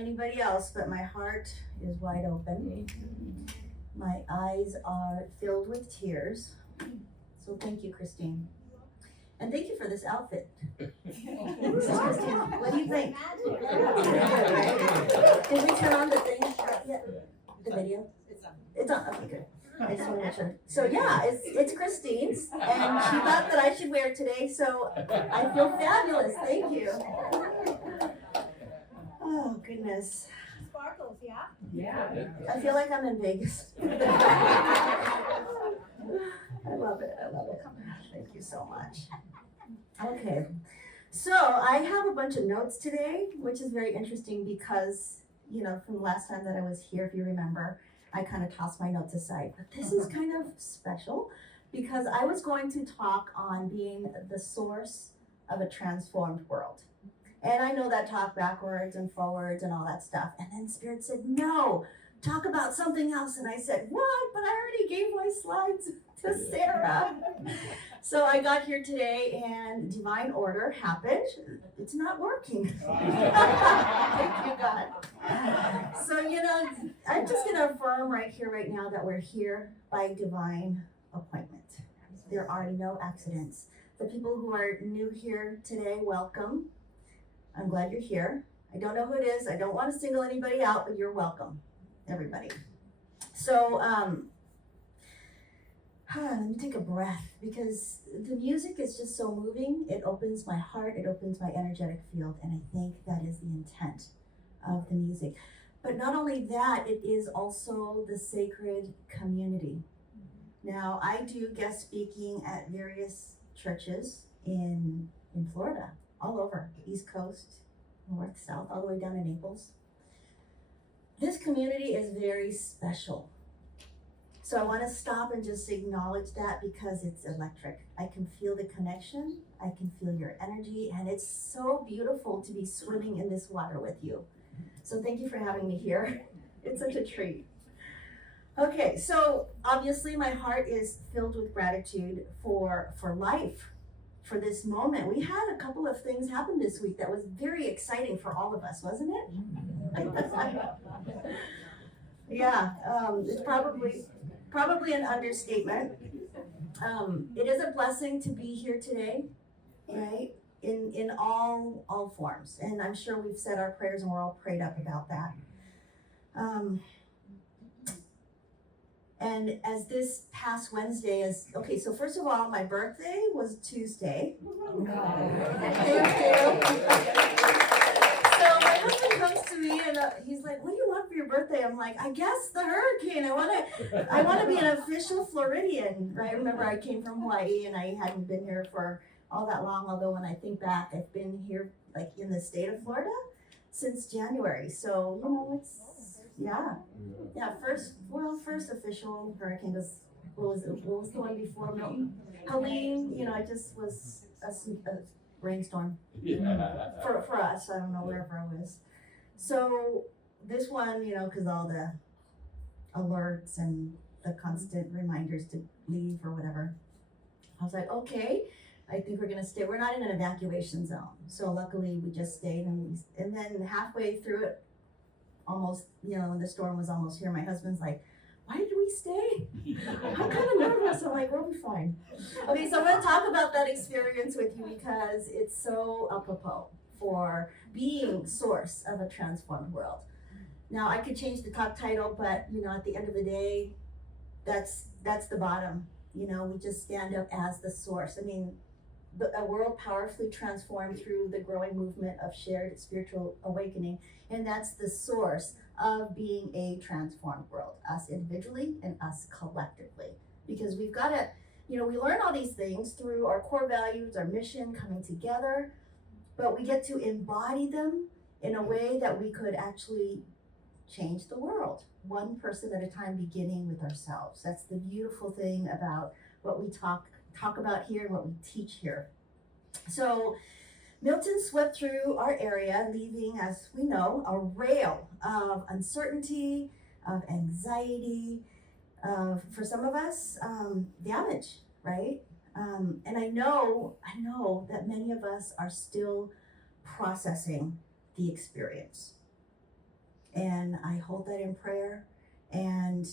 anybody else, but my heart is wide open. My eyes are filled with tears. So thank you, Christine. And thank you for this outfit. This is Christine. What do you think? Did we turn on the thing yet? The video? It's on. Okay, good. I just want to make sure. So yeah, it's Christine's, and she thought that I should wear it today, so I feel fabulous. Thank you. Oh goodness. Sparkles, yeah? Yeah. I feel like I'm in Vegas. I love it. I love it. Thank you so much. Okay, so I have a bunch of notes today, which is very interesting because, you know, from the last time that I was here, if you remember, I kind of tossed my notes aside. But this is kind of special because I was going to talk on being the source of a transformed world. And I know that talk backwards and forwards and all that stuff. And then Spirit said, no, talk about something else. And I said, what? But I already gave my slides to Sarah. So I got here today and divine order happened. It's not working. Thank you, God. So, you know, I'm just going to affirm right here, right now, that we're here by divine appointment. There are no accidents. The people who are new here today, welcome. I'm glad you're here. I don't know who it is. I don't want to single anybody out, but you're welcome, everybody. So, let me take a breath because the music is just so moving. It opens my heart. It opens my energetic field. And I think that is the intent of the music. But not only that, it is also the sacred community. Now, I do guest speaking at various churches in Florida, all over, East Coast, North, South, all the way down to Naples. This community is very special. So I want to stop and just acknowledge that because it's electric. I can feel the connection. I can feel your energy, and it's so beautiful to be swimming in this water with you. So thank you for having me here. It's such a treat. Okay, so obviously my heart is filled with gratitude for life, for this moment. We had a couple of things happen this week that was very exciting for all of us, wasn't it? Yeah, it's probably an understatement. It is a blessing to be here today, right? In all forms. And I'm sure we've said our prayers and we're all prayed up about that. And as this past Wednesday is, okay, so first of all, my birthday was Tuesday. Thank you. So my husband comes to me and he's like, what do you want for your birthday? I'm like, I guess the hurricane. I want to be an official Floridian. Right? Remember, I came from Hawaii and I hadn't been here for all that long. Although when I think back, I've been here like in the state of Florida since January. So, you know, it's, yeah. First official hurricane was, what was the one before Milton? Helene, you know, it just was a rainstorm for us. I don't know, wherever I was. So this one, you know, because all the alerts and the constant reminders to leave or whatever, I was like, okay, I think we're gonna stay. We're not in an evacuation zone, so luckily we just stayed. And then halfway through it, almost, you know, when the storm was almost here, my husband's like, why did we stay? I'm kind of nervous. I'm like, we'll be fine. Okay, so I'm going to talk about that experience with you because it's so apropos for being source of a transformed world. Now, I could change the talk title, but, you know, at the end of the day, that's the bottom. You know, we just stand up as the source. I mean, a world powerfully transformed through the growing movement of shared spiritual awakening, and that's the source of being a transformed world, us individually and us collectively. Because we've got to, you know, we learn all these things through our core values, our mission coming together, but we get to embody them in a way that we could actually change the world, one person at a time, beginning with ourselves. That's the beautiful thing about what we talk about here and what we teach here. So Milton swept through our area, leaving, as we know, a rail of uncertainty, of anxiety, for some of us, damage, right? And I know that many of us are still processing the experience. And I hold that in prayer, and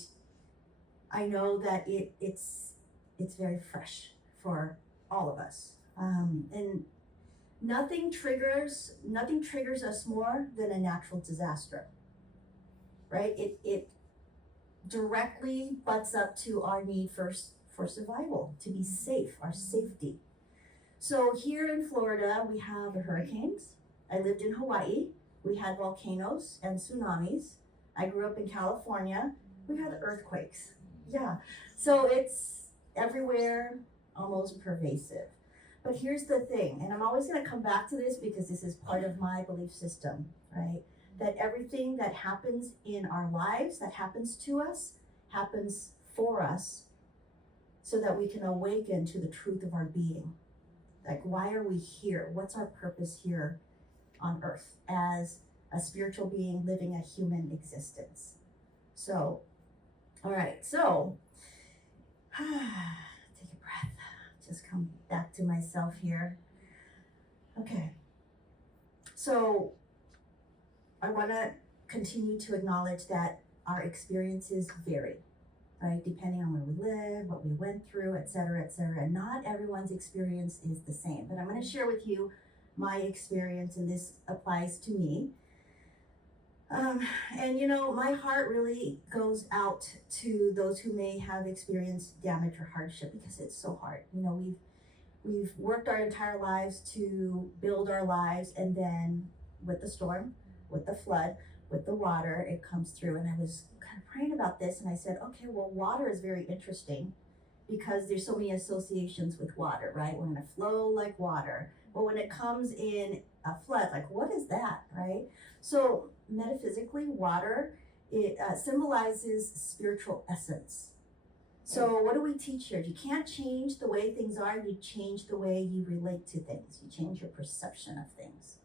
I know that it's very fresh for all of us. And nothing triggers us more than a natural disaster, right? It directly butts up to our need for survival, to be safe, our safety. So here in Florida, we have the hurricanes. I lived in Hawaii. We had volcanoes and tsunamis. I grew up in California. We had earthquakes. Yeah. So it's everywhere, almost pervasive. But here's the thing, and I'm always going to come back to this because this is part of my belief system, right? That everything that happens in our lives, that happens to us, happens for us so that we can awaken to the truth of our being. Like, why are we here? What's our purpose here on earth as a spiritual being living a human existence? So, all right, so take a breath. Just come back to myself here. Okay. So I want to continue to acknowledge that our experiences vary, right? Depending on where we live, what we went through, et cetera, et cetera. Not everyone's experience is the same, but I'm going to share with you my experience, and this applies to me. And you know, my heart really goes out to those who may have experienced damage or hardship, because it's so hard. You know, we've worked our entire lives to build our lives, and then with the storm, with the flood, with the water, it comes through. And I was kind of praying about this, and I said, okay, well, water is very interesting because there's so many associations with water, right? We're gonna flow like water. But when it comes in a flood, like, what is that, right? So metaphysically, water, it symbolizes spiritual essence. So what do we teach here? You can't change the way things are, you change the way you relate to things. You change your perception of things.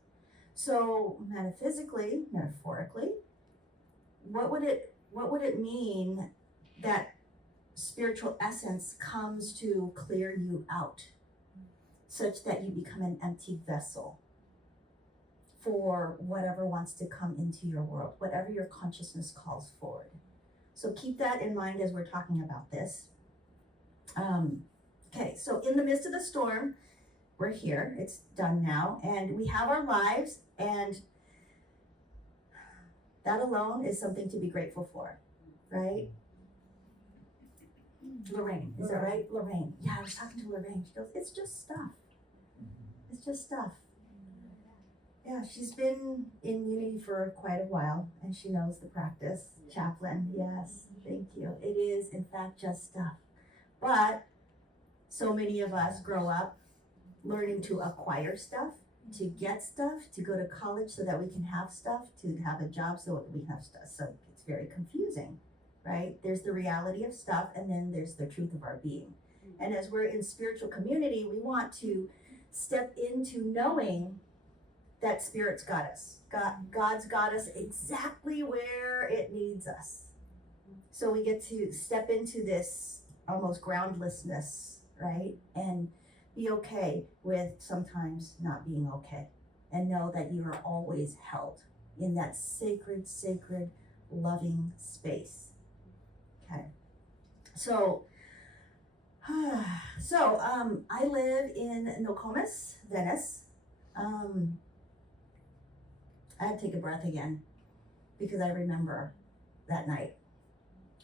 So metaphysically, metaphorically, what would it mean that spiritual essence comes to clear you out such that you become an empty vessel for whatever wants to come into your world, whatever your consciousness calls forward? So keep that in mind as we're talking about this. Okay, so in the midst of the storm, we're here, it's done now, and we have our lives, and that alone is something to be grateful for, right? Lorraine, is that right? Lorraine. Yeah, I was talking to Lorraine. She goes, it's just stuff. It's just stuff. Yeah, she's been in Unity for quite a while, and she knows the practice. Chaplain, yes, thank you. It is, in fact, just stuff. But so many of us grow up learning to acquire stuff, to get stuff, to go to college so that we can have stuff, to have a job so that we can have stuff. So it's very confusing, right? There's the reality of stuff, and then there's the truth of our being. And as we're in spiritual community, we want to step into knowing that Spirit's got us. God's got us exactly where it needs us. So we get to step into this almost groundlessness, right? And be okay with sometimes not being okay. And know that you are always held in that sacred, loving space. Okay. So I live in Nokomis, Venice. I had to take a breath again because I remember that night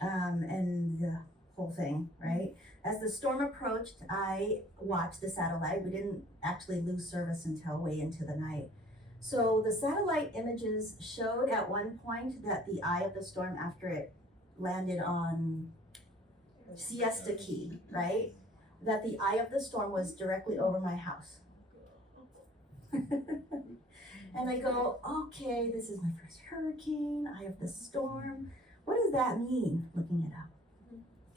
and the whole thing, right? As the storm approached, I watched the satellite. We didn't actually lose service until way into the night. So the satellite images showed at one point that the eye of the storm, after it landed on Siesta Key, right? That the eye of the storm was directly over my house. And I go, okay, this is my first hurricane, eye of the storm. What does that mean? Looking it up.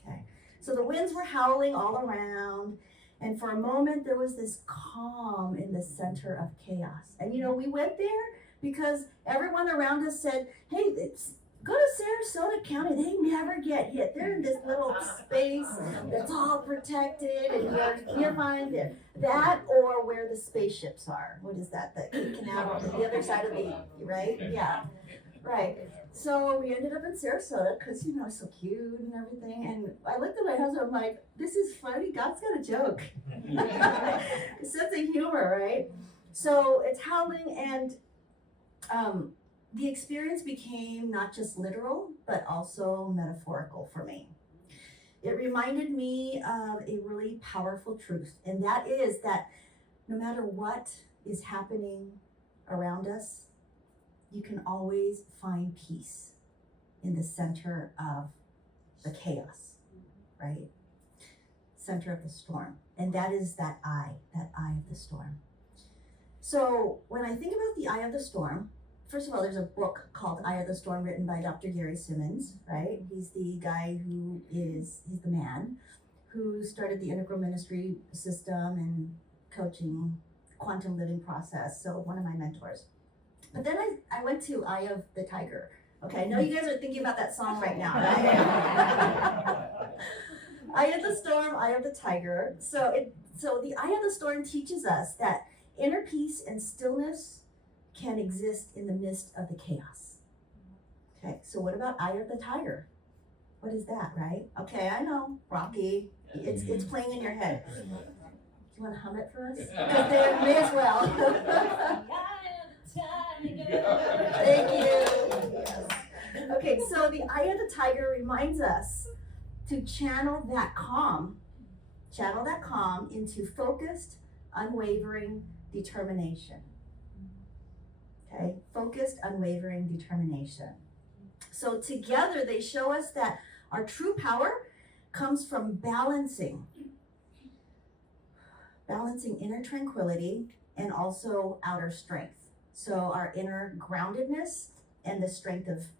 Okay, so the winds were howling all around, and for a moment there was this calm in the center of chaos. And you know, we went there because everyone around us said, hey, go to Sarasota County, they never get hit. They're in this little space that's all protected, and you're fine there. That or where the spaceships are. What is that? The canal on the other side of the, right? Yeah. Right. So we ended up in Sarasota because, it's so cute and everything. And I looked at my husband, I'm like, this is funny. God's got a joke. Sense of humor, right? So it's howling, and the experience became not just literal, but also metaphorical for me. It reminded me of a really powerful truth, and that is that no matter what is happening around us, you can always find peace in the center of the chaos, right? Center of the storm. And that is that eye of the storm. So when I think about the eye of the storm, first of all, there's a book called Eye of the Storm written by Dr. Gary Simmons, right? He's the guy he's the man who started the integral ministry system and coaching quantum living process. So one of my mentors. But then I went to Eye of the Tiger. Okay, I know you guys are thinking about that song right now, right? Eye of the Storm, Eye of the Tiger. So the Eye of the Storm teaches us that inner peace and stillness can exist in the midst of the chaos. Okay, so what about Eye of the Tiger? What is that, right? Okay, I know, Rocky. It's playing in your head. You want to hum it for us? Because they may as well. Thank you. Yes. Okay, so the Eye of the Tiger reminds us to channel that calm into focused, unwavering determination. Okay, focused, unwavering determination. So together they show us that our true power comes from balancing inner tranquility and also outer strength. So our inner groundedness and the strength of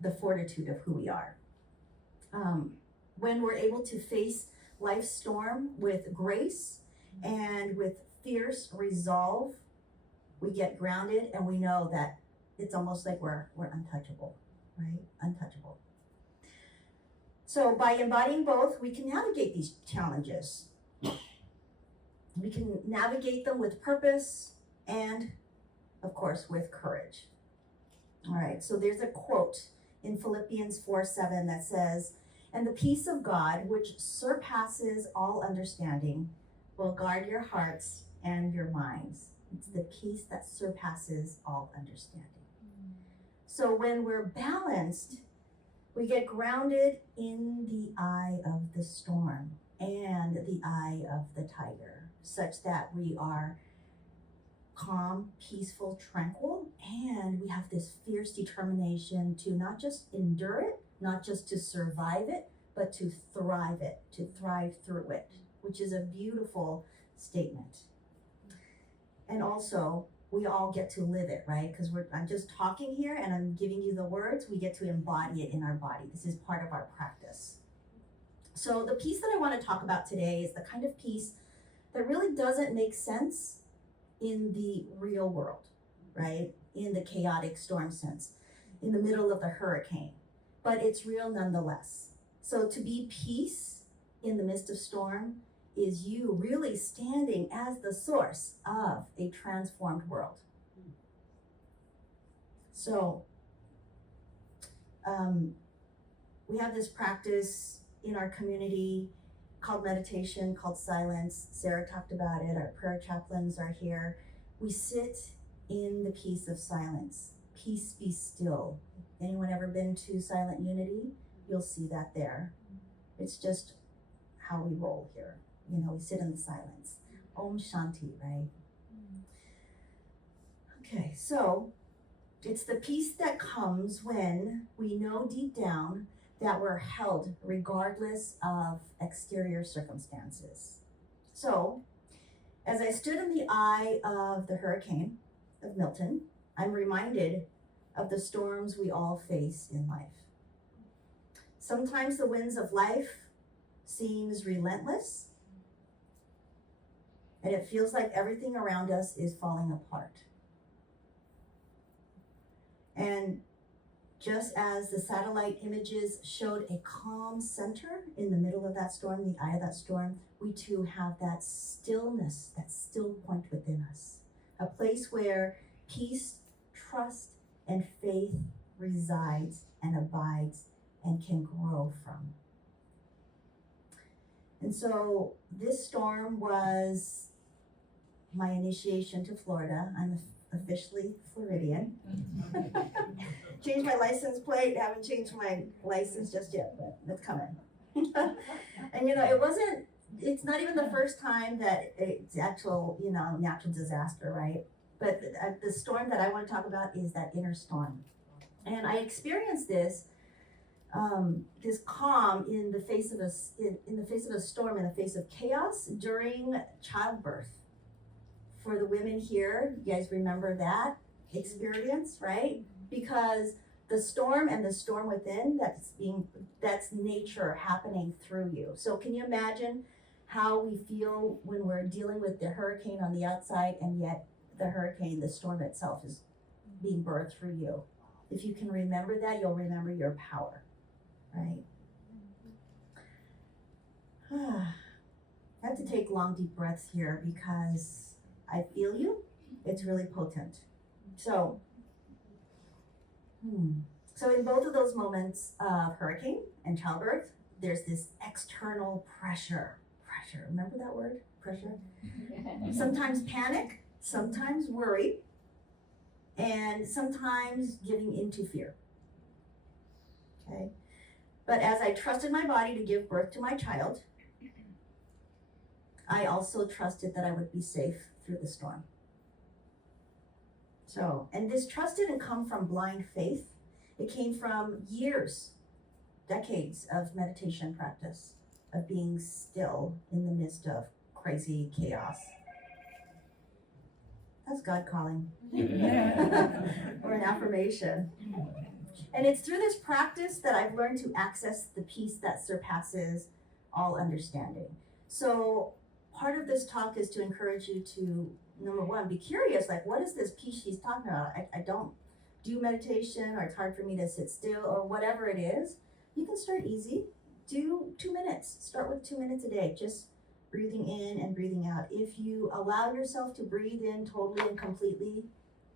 the fortitude of who we are. When we're able to face life's storm with grace and with fierce resolve, we get grounded and we know that it's almost like we're untouchable, right? Untouchable. So by embodying both, we can navigate these challenges. We can navigate them with purpose and, of course, with courage. All right, so there's a quote in Philippians 4:7 that says, "And the peace of God, which surpasses all understanding, will guard your hearts and your minds." It's the peace that surpasses all understanding. So when we're balanced, we get grounded in the eye of the storm and the eye of the tiger, such that we are calm, peaceful, tranquil, and we have this fierce determination to not just endure it, not just to survive it, but to thrive through it, which is a beautiful statement. And also, we all get to live it, right? Because I'm just talking here and I'm giving you the words, we get to embody it in our body. This is part of our practice. So the piece that I want to talk about today is the kind of piece that really doesn't make sense in the real world, right? In the chaotic storm sense, in the middle of the hurricane, but it's real nonetheless. So to be peace in the midst of storm is you really standing as the source of a transformed world. So we have this practice in our community called meditation, called silence. Sarah talked about it. Our prayer chaplains are here. We sit in the peace of silence. Peace, be still. Anyone ever been to Silent Unity? You'll see that there. It's just how we roll here. We sit in the silence. Om Shanti, right? Okay, so it's the peace that comes when we know deep down that we're held regardless of exterior circumstances. So, as I stood in the eye of the hurricane of Milton, I'm reminded of the storms we all face in life. Sometimes the winds of life seems relentless, and it feels like everything around us is falling apart. And just as the satellite images showed a calm center in the middle of that storm, the eye of that storm, we too have that stillness, that still point within us. A place where peace, trust, and faith resides and abides and can grow from. And so this storm was my initiation to Florida. I'm officially Floridian. Changed my license plate, haven't changed my license just yet, but it's coming. And it's not even the first time that it's actual, natural disaster, right? But the storm that I want to talk about is that inner storm. And I experienced this calm in the face of a storm, in the face of chaos during childbirth. For the women here, you guys remember that experience, right? Because the storm and the storm within, that's nature happening through you. So can you imagine how we feel when we're dealing with the hurricane on the outside, and yet the storm itself is being birthed through you? If you can remember that, you'll remember your power, right? I have to take long, deep breaths here because I feel you. It's really potent. So in both of those moments of hurricane and childbirth, there's this external pressure. Remember that word? Pressure? Sometimes panic, sometimes worry, and sometimes giving into fear. Okay? But as I trusted my body to give birth to my child, I also trusted that I would be safe through the storm. So, and this trust didn't come from blind faith. It came from years, decades of meditation practice, of being still in the midst of crazy chaos. That's God calling. Or an affirmation. And it's through this practice that I've learned to access the peace that surpasses all understanding. So part of this talk is to encourage you to, number one, be curious, like, what is this peace she's talking about? I don't do meditation, or it's hard for me to sit still, or whatever it is. You can start easy. Do 2 minutes. Start with 2 minutes a day, just breathing in and breathing out. If you allow yourself to breathe in totally and completely,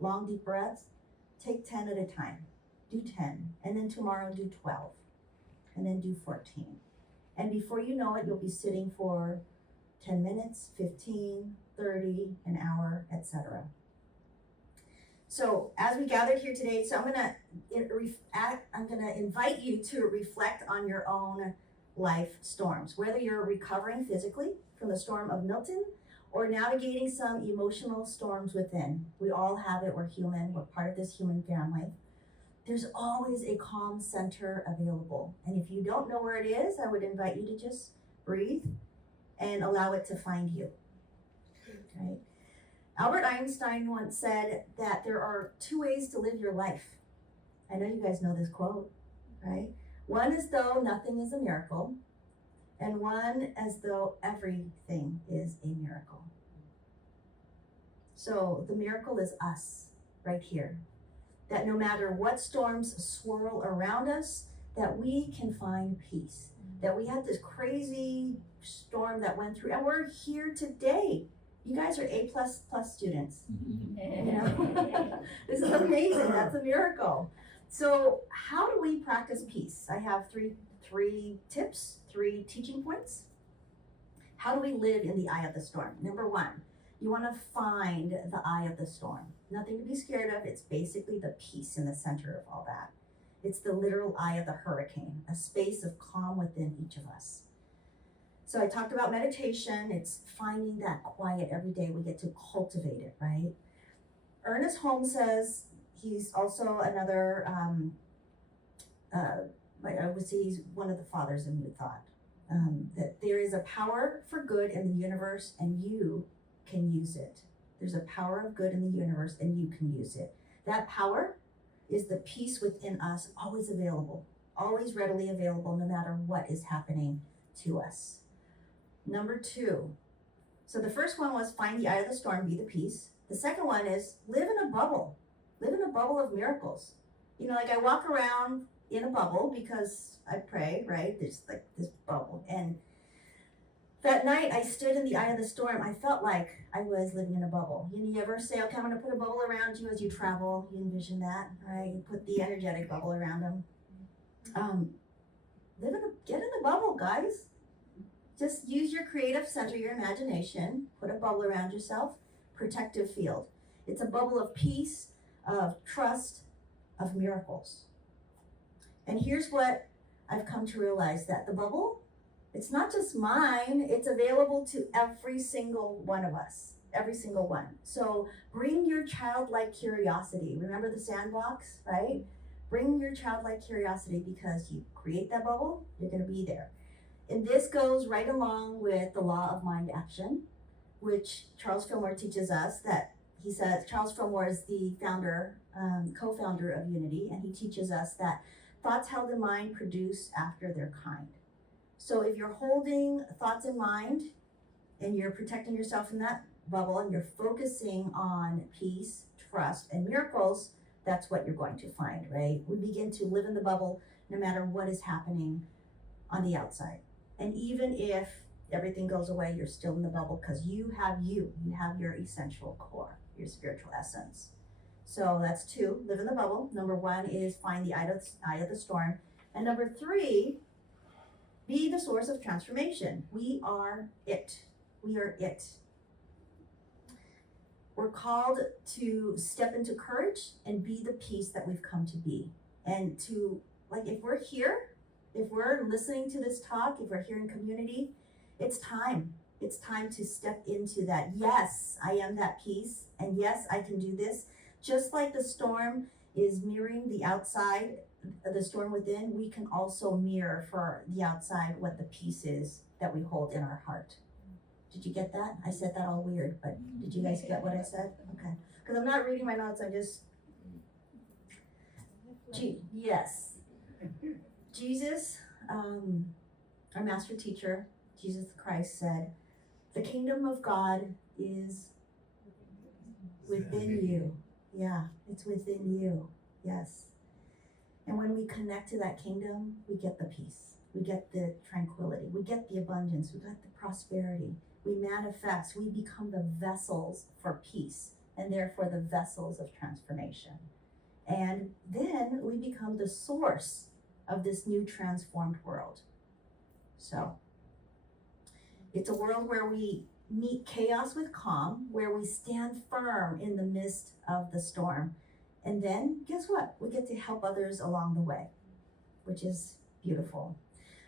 long, deep breaths, take 10 at a time. Do 10, and then tomorrow do 12, and then do 14. And before you know it, you'll be sitting for 10 minutes, 15, 30, an hour, etc. So as we gather here today, so I'm gonna invite you to reflect on your own life storms, whether you're recovering physically from the storm of Milton or navigating some emotional storms within. We all have it. We're human. We're part of this human family. There's always a calm center available. And if you don't know where it is, I would invite you to just breathe and allow it to find you. Right? Albert Einstein once said that there are 2 ways to live your life. I know you guys know this quote, right? One is though nothing is a miracle, and one as though everything is a miracle. So the miracle is us right here. That no matter what storms swirl around us, that we can find peace. That we had this crazy storm that went through, and we're here today. You guys are A++ students. This is amazing. That's a miracle. So how do we practice peace? I have three tips, 3 teaching points. How do we live in the eye of the storm? Number 1, you want to find the eye of the storm. Nothing to be scared of. It's basically the peace in the center of all that. It's the literal eye of the hurricane, a space of calm within each of us. So I talked about meditation. It's finding that quiet every day. We get to cultivate it, right? Ernest Holmes says, he's also another, I would say he's one of the fathers of New Thought, that there is a power for good in the universe and you can use it. There's a power of good in the universe and you can use it. That power is the peace within us, always available, always readily available, no matter what is happening to us. Number 2. So the first one was find the eye of the storm, be the peace. The second one is live in a bubble. Live in a bubble of miracles. Like I walk around in a bubble because I pray, right? There's like this bubble. And That night I stood in the eye of the storm. I felt like I was living in a bubble. You ever say, okay, I'm going to put a bubble around you as you travel? You envision that, right? You put the energetic bubble around them. Get in the bubble, guys. Just use your creative center, your imagination. Put a bubble around yourself. Protective field. It's a bubble of peace, of trust, of miracles. And here's what I've come to realize, that the bubble, it's not just mine, it's available to every single one of us, every single one. So bring your childlike curiosity. Remember the sandbox, right? Bring your childlike curiosity, because you create that bubble, you're going to be there. And this goes right along with the law of mind action, which Charles Fillmore teaches us. That he says, Charles Fillmore is the founder, co-founder of Unity, and he teaches us that thoughts held in mind produce after their kind. So if you're holding thoughts in mind and you're protecting yourself in that bubble and you're focusing on peace, trust, and miracles, that's what you're going to find, right? We begin to live in the bubble no matter what is happening on the outside. And even if everything goes away, you're still in the bubble, because you have your essential core, your spiritual essence. So that's 2, live in the bubble. Number 1 is find the eye of the storm. And number 3, be the source of transformation. We are it. We are it. We're called to step into courage and be the peace that we've come to be. And to, like, if we're here, if we're listening to this talk, if we're here in community, it's time. It's time to step into that. Yes, I am that peace. And yes, I can do this. Just like the storm is mirroring the outside, the storm within, we can also mirror for the outside what the peace is that we hold in our heart. Did you get that? I said that all weird, but did you guys get what I said? Okay. Because I'm not reading my notes, I'm just... Yes. Jesus, our master teacher, Jesus Christ, said, the kingdom of God is within you. Yeah, it's within you. Yes. And when we connect to that kingdom, we get the peace. We get the tranquility. We get the abundance. We get the prosperity. We manifest. We become the vessels for peace, and therefore the vessels of transformation. And then we become the source of this new transformed world. So it's a world where we meet chaos with calm, where we stand firm in the midst of the storm. And then guess what? We get to help others along the way, which is beautiful.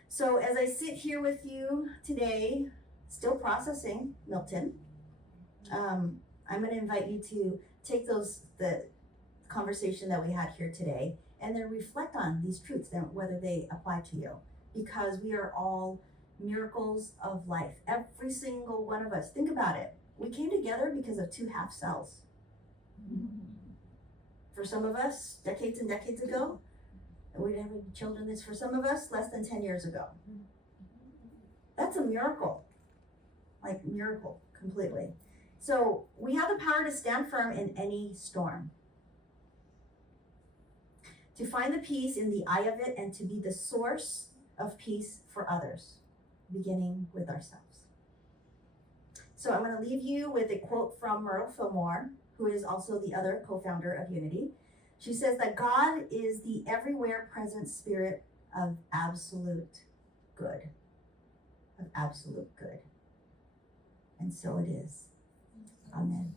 So as I sit here with you today, still processing Milton, I'm going to invite you to take the conversation that we had here today and then reflect on these truths and whether they apply to you, because we are all miracles of life. Every single one of us. Think about it. We came together because of 2 half cells. For some of us, decades and decades ago, and we didn't have children. This for some of us, less than 10 years ago. That's a miracle. Like miracle, completely. So we have the power to stand firm in any storm, to find the peace in the eye of it, and to be the source of peace for others, beginning with ourselves. So I'm going to leave you with a quote from Myrtle Fillmore, who is also the other co-founder of Unity. She says that God is the everywhere present spirit of absolute good. Of absolute good. And so it is. Amen.